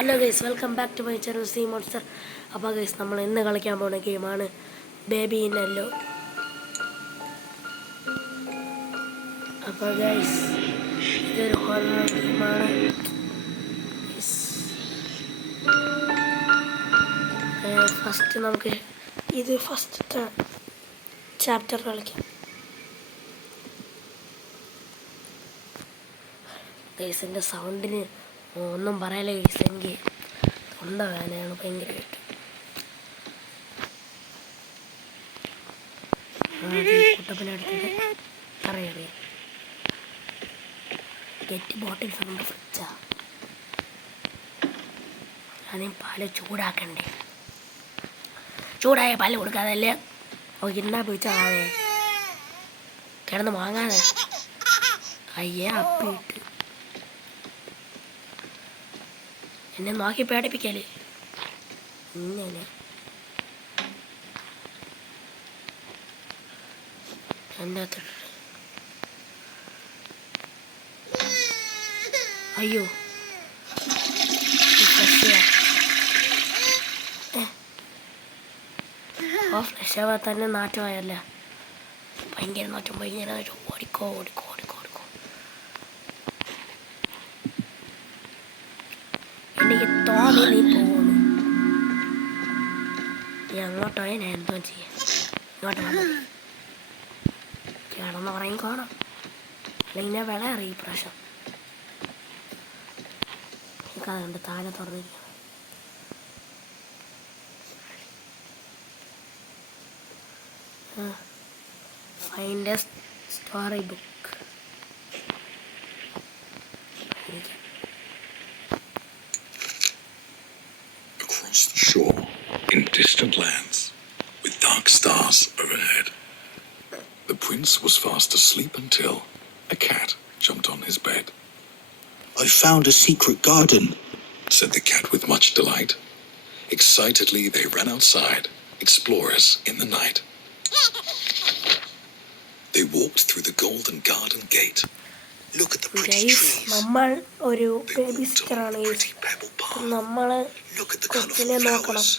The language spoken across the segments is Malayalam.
Hello guys, welcome back to my channel sea monster. അപ്പോൾ ഗൈസ്, നമ്മൾ ഇന്ന് കളിക്കാൻ പോകുന്ന ഗെയിമാണ് ബേബി ഇൻ യെല്ലോ. അപ്പോൾ ഗൈസ്, ഇതൊരു ഹൊറർ ഗെയിമാണ്. ഫസ്റ്റ് നമുക്ക് ഇത് ഫസ്റ്റത്തെ ചാപ്റ്റർ കളിക്കാം. ഗൈസിൻ്റെ സൗണ്ടിന് ഒന്നും പറയല്ലേ ഗൈസ്, എനിക്ക് തൊണ്ട വേദനയാണ് ഭയങ്കരമായിട്ട്. കുട്ടപ്പനടുത്തത് അറിയാം. ഗെറ്റ് ബോട്ടിൽ സൗണ്ട് ഫ്രിഡ്ജാ. ആദ്യം പാല് ചൂടാക്കണ്ടേ. ചൂടായ പാല് കൊടുക്കാതല്ലേ ഇന്നാ പിടിച്ചാതെ കിടന്ന് വാങ്ങാതെ. അയ്യേ അപ്പിട്ട് എന്നെ നോക്കി പേടിപ്പിക്കല്. ഇങ്ങനെ എൻ്റെ അകത്തിട്ട് അയ്യോ ഫ്രഷ് ആവാൻ തന്നെ നാറ്റമായല്ല. ഭയങ്കര നാറ്റം, ഭയങ്കര നാറ്റം. ഓടിക്കോ ഓടിക്കോ ഓടിക്കോ ഓടിക്കോ. എനിക്ക് തോന്നി നീ പോകുന്നു. നീ അങ്ങോട്ടോ ഞാൻ എന്തോ ചെയ്യാം. ഇങ്ങോട്ട് വന്നു കിടന്ന് ഉറങ്ങിക്കോണം, അല്ലെങ്കിൽ ഞാൻ വില അറിയും പ്രാവശ്യം. എനിക്കതുകൊണ്ട് താഴെ തുറന്നിരിക്കണം. Find a storybook. Across the shore, in distant lands, with dark stars overhead, the prince was fast asleep until a cat jumped on his bed. "I found a secret garden," said the cat with much delight. Excitedly, they ran outside, explorers in the night. They walked through the golden garden gate. "Look at the pretty trees. നമ്മൾ ഒരു They baby walked sister along ആണ്. the pretty pebble path. നമ്മൾ Look at the കൊച്ചിനെ colourful നോക്കണം. flowers.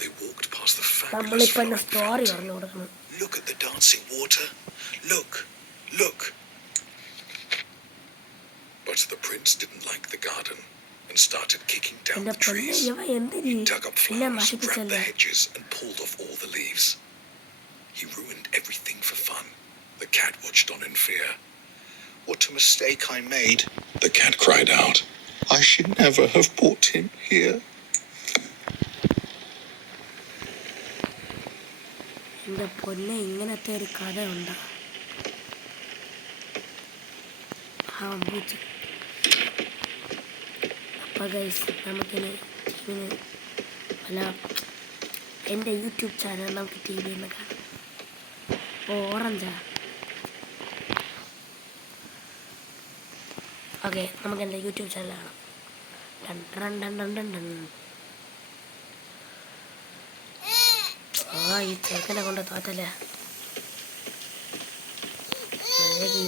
They walked past the fabulous നമ്മളിപ്പോൾ എൻ്റെ flowering സ്റ്റോറി fountain. പറഞ്ഞു കൊടുക്കണം. Look at the dancing water. Look, look." But the prince didn't like the garden and started kicking down എൻ്റെ the പൊന്നെ, trees. ഇവ എന്തിന് He dug up എന്നെ flowers, wrapped നശിപ്പിച്ചല്ലേ. the hedges and pulled off all the leaves. He ruined everything for fun. The cat watched on in fear. "What a mistake I made. The cat cried out, "I should never have brought him here." എൻ്റെ പൊന്നെ, ഇങ്ങനത്തെ ഒരു കഥ ഉണ്ടോ? അപ്പോൾ ഗൈസ്, നമുക്കിനി അല്ല എൻ്റെ യൂട്യൂബ് ചാനൽ നമുക്ക് ടി വിയിൽ നിന്ന് കാണാം. ഓറഞ്ചാ. ഓക്കെ, നമുക്ക് എൻ്റെ യൂട്യൂബ് ചാനൽ കാണാം. ഈ ചെറുക്കനെ കൊണ്ട് തോറ്റല്ലേ.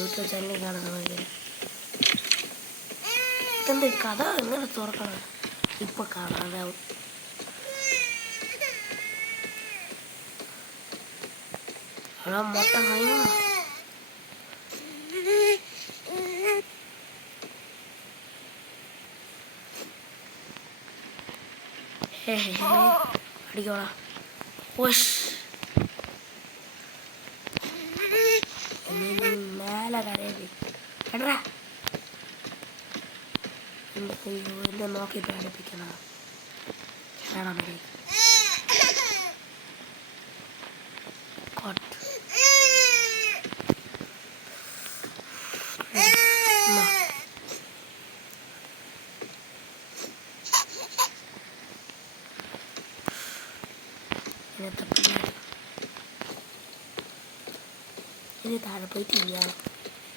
യൂട്യൂബ് ചാനലിൽ കാണാൻ ഇതെന്ത് കഥ എങ്ങനെ തുറക്കണം? ഇപ്പൊ കാണാതാവും. മുട്ട കഴിഞ്ഞു. അടിക്കോളാ. മേലെ കരയല്ലേ കേട്ടാ. എന്നെ നോക്കി പേടിപ്പിക്കണം. കാണാൻ മതി. ഇനി താഴെ പോയിട്ട് ചെയ്യാം.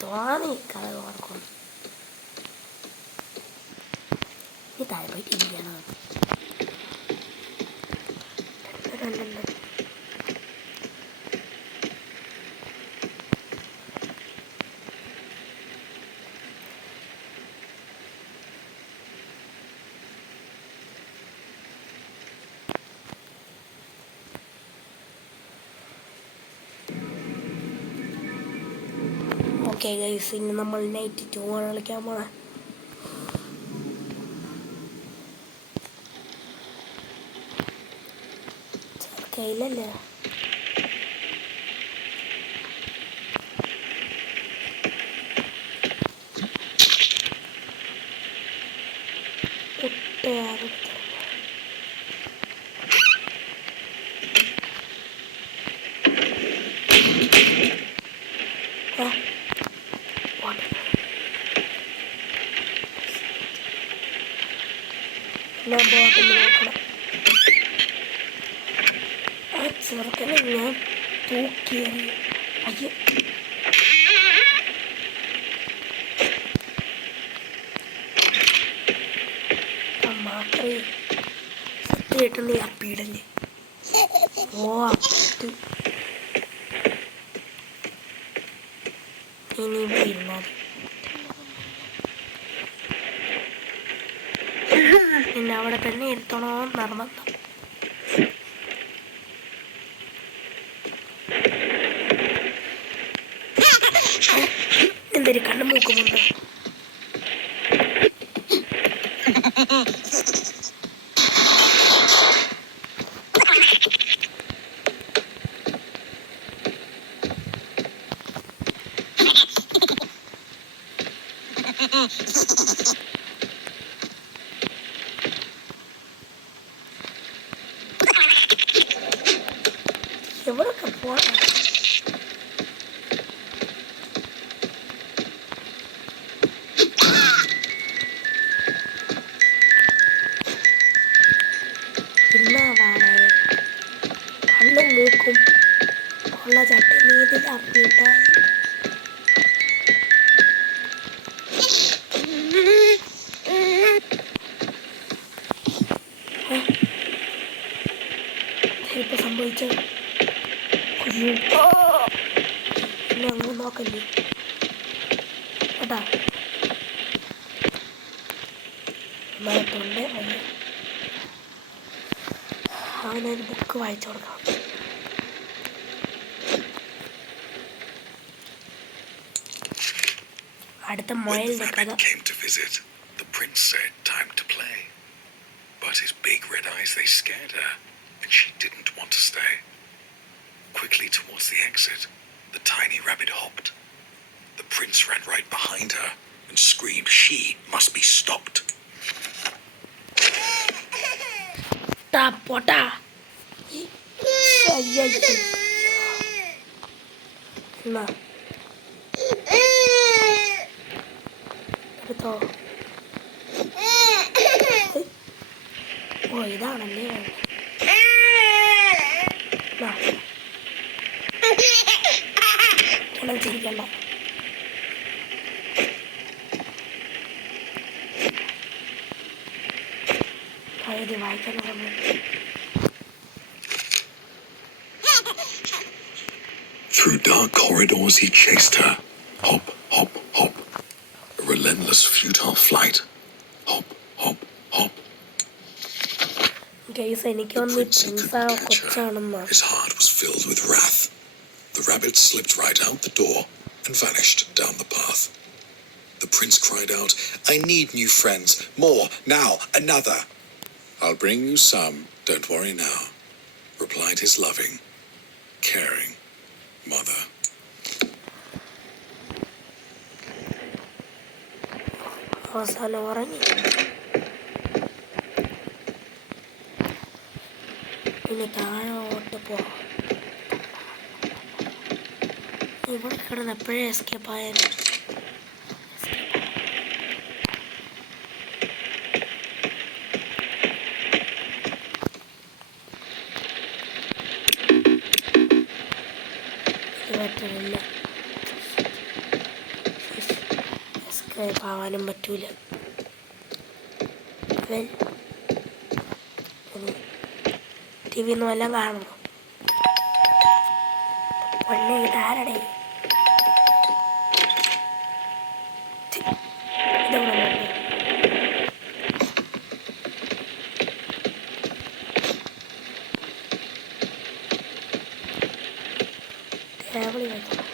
തോന്നി കഥ ഓർക്കണം. ഇനി താഴെ പോയിട്ട് ഇരിക്കണം. ഓക്കെ ഗൈസ്, ഇനി നമ്മൾ നൈറ്റ് 2 ആണ് കളിക്കാൻ പോണേ. കയ്യിലല്ലേ ഒട്ടയാറ് ഞാൻ ബോട്ടിൽ നോക്കണം. ആ ചെറുക്കനെ ഞാൻ തൂക്കിയെറിയും. അയ്യോ, മാത്രമേ സത്യമായിട്ട് നീ അപ്പീടല്ലേ. ഓ അപ്പീട്ട് ഇനി ഇവിടെ ഇരുന്നാൽ പിന്നെ അവിടെ തന്നെ ഇരുത്തണോ നിർബന്ധം. എന്തൊരു കണ്ണു മൂക്കുമുണ്ട്. എവിടൊക്കെ പോണം? പിന്നാവാണ് കണ്ണും മൂക്കും ഉള്ള ചട്ടി നീതിൽ അപ്പിയിട്ടായി. ഇപ്പൊ സംഭവിച്ചത് പിന്നെ അങ്ങനെ നോക്കല്ലേ കേട്ടാ. തൊണ്ടേ വയ്യ. അവനൊരു ബുക്ക് വായിച്ചു കൊടുക്കണം. അടുത്ത When the മൊയലിന്റെ കഥ. rabbit came to visit, the prince said, "Time to play." But his big red eyes, they scared her, and she didn't want to stay. Quickly towards the exit, the tiny rabbit hopped. The prince ran right behind her and screamed she must be stopped. പൊട്ടാ എന്നാ എടുത്തോ. ഓ ഇതാണല്ലേ ചിരിക്കണ്ട. പഴയത് വായിക്കുന്ന സമയത്ത് Through dark corridors he chased her. Hop, hop, hop. A relentless, futile flight. Hop, hop, hop. Guys എനിക്ക് The വന്ന് prince Prince couldn't catch her. കൊച്ചാണെന്നാ. His heart was filled with wrath. The rabbit slipped right out the door and vanished down the path. The prince cried out, "I need new friends. More. Now, another." "I'll bring you some. Don't worry now," replied his loving, caring mother. അവസാനം ഉറങ്ങി. ഇനി താഴോട്ട് പോവാം. ഇവിടെ കിടന്ന് എപ്പോഴേ എസ്കേപ്പ് ആയാലും പറ്റില്ല. എസ്കേപ്പ് ആവാനും പറ്റൂല. ടി വി ഒന്നും എല്ലാം കാണുന്നു. പള്ളി ഇതാരടേ ടേബിളിൽ വെക്കണം.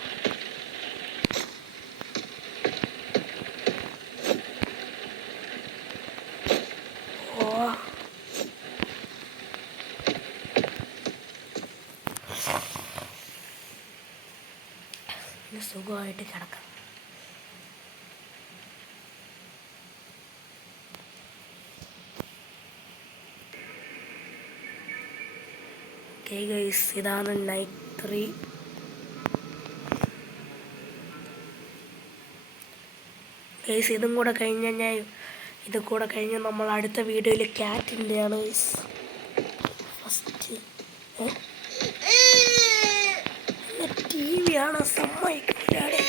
സുഖമായിട്ട് കിടക്കാം. ഓക്കെ ഗൈസ്, ഇതാണ് നൈറ്റ് 3. ഗൈസ് ഇതും കൂടെ കഴിഞ്ഞ് നമ്മൾ അടുത്ത വീഡിയോയിൽ ക്യാറ്റിൻ്റെയാണ് ഗൈസ് ഫസ്റ്റ്. ടി വി ആണ് സമ്മതിക്കില്ലാടെ.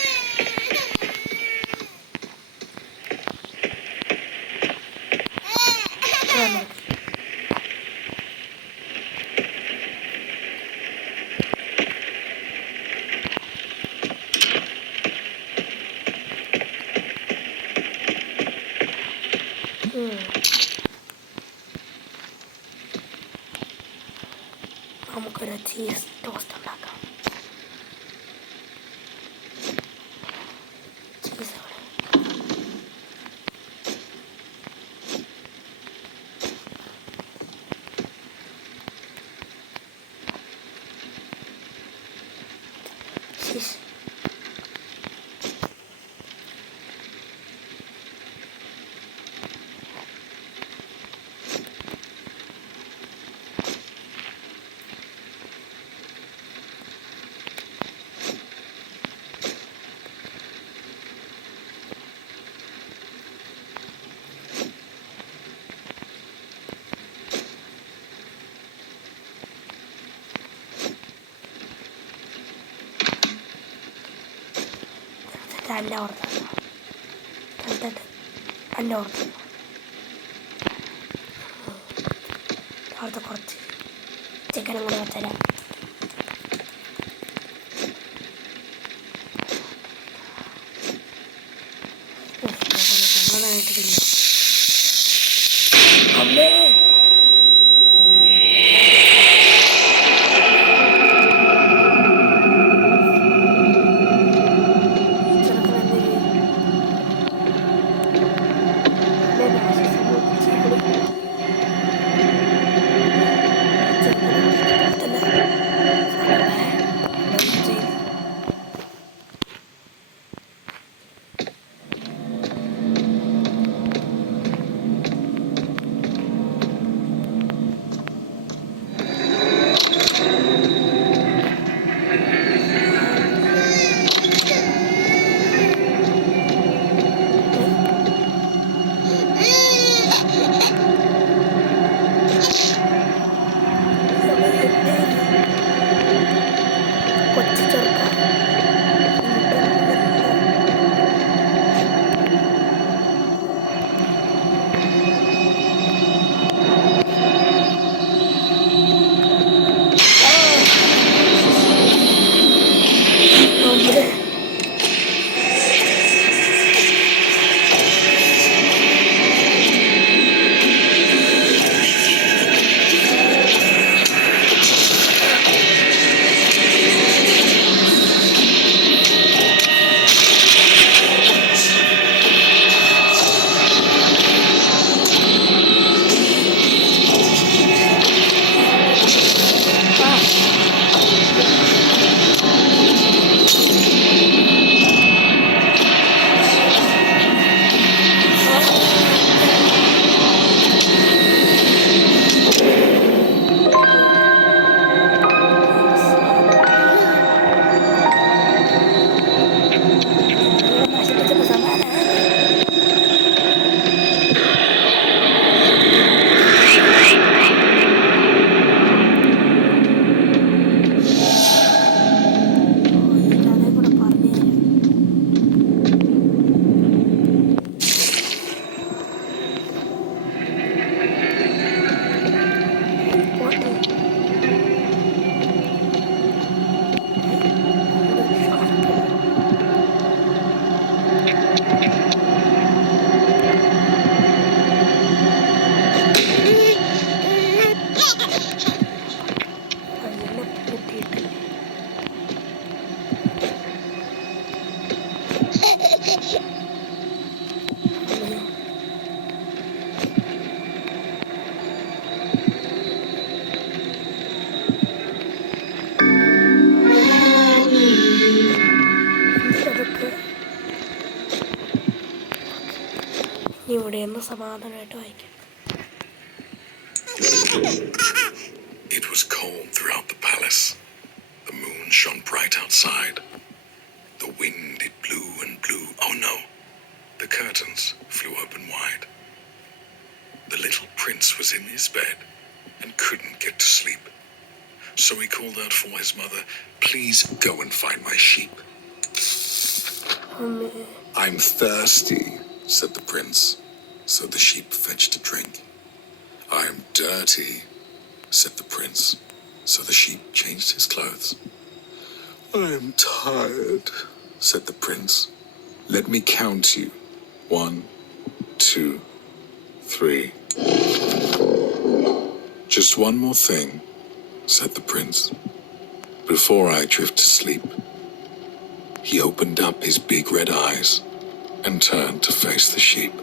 നമുക്കൊരു ചീസ് ടോസ്റ്റ് ഉണ്ടാക്കാം. ചീസ് ചീസ് എൻ്റെ ഓർത്ത് എൻ്റെ ഓർത്ത് കുറച്ച് ചിക്കനും കൂടെ വെച്ചരാം. സമാധാനായിട്ടില്ല. അമ്മേ ഇവിടെ നിന്ന് സമാധാനമായിട്ട് വായിക്കാം. It was cold throughout the palace. The moon shone bright outside. The wind, it blew and blew. Oh no! The curtains flew open wide. The little prince was in his bed and couldn't get to sleep. So he called out for his mother, "Please go and find my sheep." "I'm thirsty," said the prince. So the sheep fetched a drink. "I'm dirty," said the prince. So the sheep changed his clothes. "I'm tired," said the prince. "Let me count you. 1, 2, 3. "Just one more thing," said the prince. "Before I drift to sleep." He opened up his big red eyes and turned to face the sheep.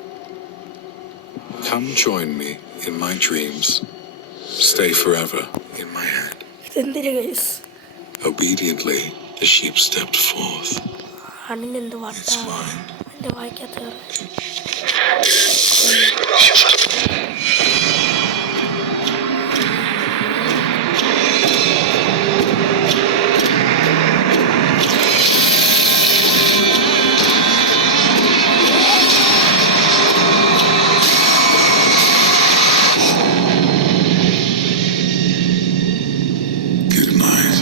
"Come join me in my dreams. Stay forever in my head." ഇതെന്തിനാ guys? Obediently, the sheep stepped forth. അണ്ണെന്ത് വട്ട Its mind എൻ്റെ വായിക്കാത്ത good night.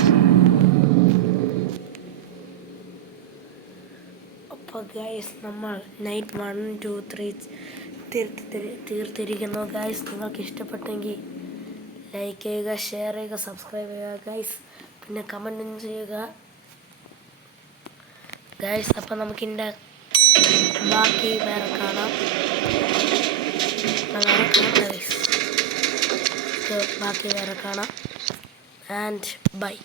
അപ്പോൾ ഗൈസ് നമ്മൾ നൈറ്റ് 1, 2, 3 തീർത്തിരിക്കുന്നു. ഗൈസ് നിങ്ങൾക്ക് ഇഷ്ടപ്പെട്ടെങ്കിൽ ലൈക്ക് ചെയ്യുക, ഷെയർ ചെയ്യുക, സബ്സ്ക്രൈബ് ചെയ്യുക ഗൈസ്. പിന്നെ കമൻറ്റും ചെയ്യുക ഗൈസ്. അപ്പോൾ നമുക്കിൻ്റെ ബാക്കി വേറെ കാണാം. ഗൈസ് ബാക്കി വേറെ കാണാം. And by.